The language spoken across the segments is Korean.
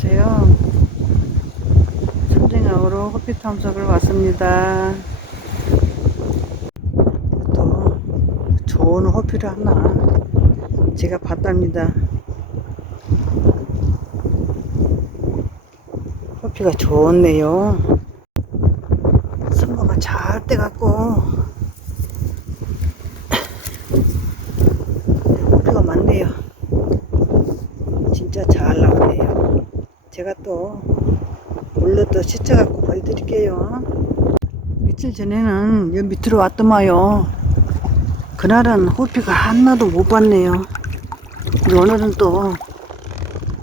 안녕하세요. 선진강으로 호피 탐색을 왔습니다. 또 좋은 호피를 하나 제가 봤답니다. 호피가 좋네요. 선모가 잘 떼갖고 호피가 많네요. 진짜 잘 나오네요. 제가 또 물로 또 씻어갖고 보여드릴게요. 며칠 전에는 여기 밑으로 왔더만요. 그날은 호피가 하나도 못 봤네요. 오늘은 또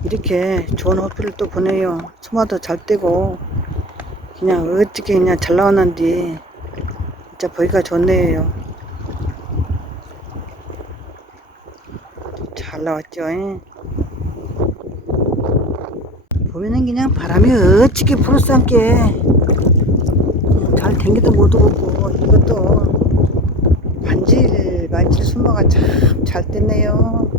이렇게 좋은 호피를 또 보내요. 수마도 잘 떼고 그냥 어떻게 그냥 잘 나왔는지 진짜 보기가 좋네요. 잘 나왔죠. 예? 보면은 그냥 바람이 어찌게 불쌍게 잘 댕기도 못 오고 이것도. 반질 반질 수모가 참잘 뗐네요.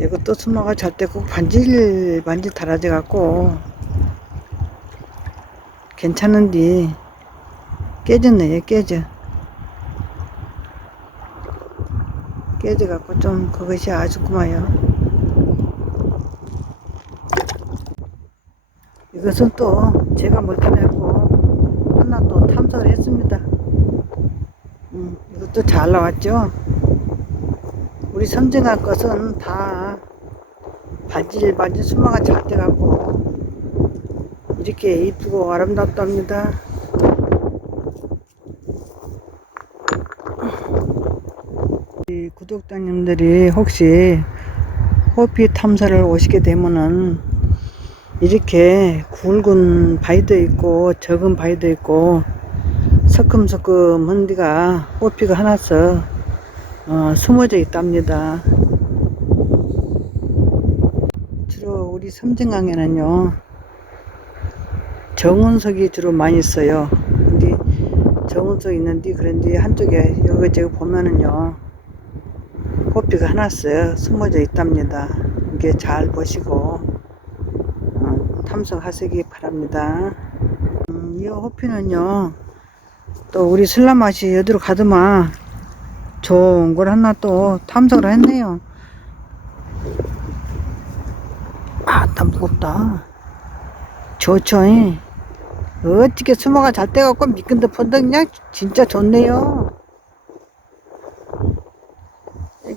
이것도 수모가 잘 떼고 반질 반질 달아져 갖고 괜찮은데 깨졌네 얘 깨져. 깨져 갖고 좀 그것이 아쉽구만요. 이것은 또 제가 못해내고 하나 또 탐색을 했습니다. 음, 이것도 잘 나왔죠? 우리 선정할 것은 다 바질바질 수마가 잘 돼갖고 이렇게 이쁘고 아름답답니다. 구독자님들이 혹시 호피 탐사를 오시게 되면은 이렇게 굵은 바위도 있고 적은 바위도 있고 서큼서큼한 데가 호피가 하나서 어, 숨어져 있답니다. 주로 우리 섬진강에는요 정원석이 주로 많이 있어요. 근데 정원석 있는데 그런데 한쪽에 여기 저기 보면은요 호피가 하나씩 숨어져 있답니다. 이게 잘 보시고 어, 탐색하시기 바랍니다. 음, 이 호피는요 또 우리 슬라맛이 여기로 가더만 좋은 걸 하나 또 탐색을 했네요. 아, 나 무겁다. 좋죠. 잉? 어떻게 수모가 잘 미끈데 펀더 그냥 진짜 좋네요.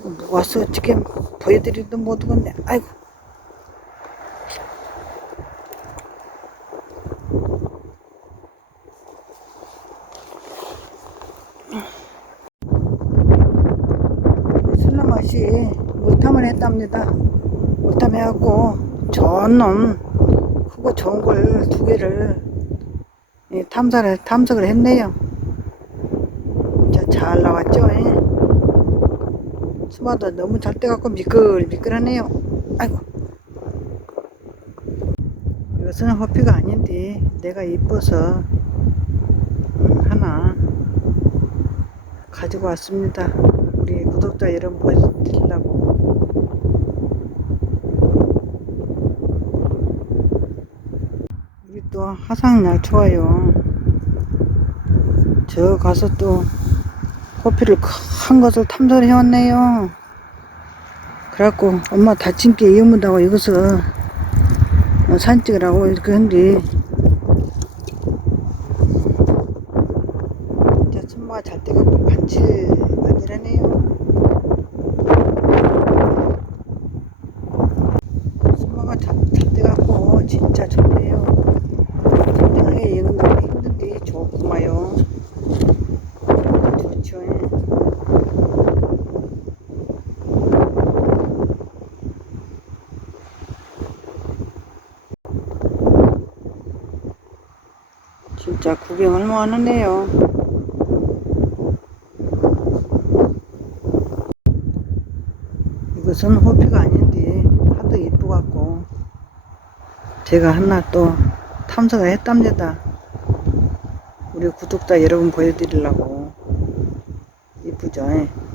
무거워서 어떻게 보여드리도 못하겠네. 아이고. 술라 맛이 못함을 했답니다. 못함 해갖고 좋은 놈 크고 좋은 걸 두 개를 예, 탐사를 탐색을 했네요. 자, 잘 나왔죠? 예. 수마도 너무 잘 떼갖고 미끌 미끌하네요. 아이고. 이것은 허피가 아닌데 내가 이뻐서 음, 하나 가지고 왔습니다. 우리 구독자 여러분 보여드리려고. 우리 또 화상 날 좋아요. 저 가서 또 호피를 큰 것을 탐사를 해왔네요. 그래갖고 엄마 다친 게 이어문다고 이것을 찍으라고 이렇게 했는데 진짜 손마가 잘 돼갖고 반칠 반질하네요. 손마가 잘, 잘 돼갖고 진짜 좋네요. 굉장하게 이런다고 힘든데 좋구마요. 좋죠. 진짜 구경을 뭐 하는데요. 이것은 호피가 아닌데 하도 이쁘 갖고 제가 하나 또 탐사가 했답니다. 우리 구독자 여러분 보여드리려고. 이쁘죠? 예.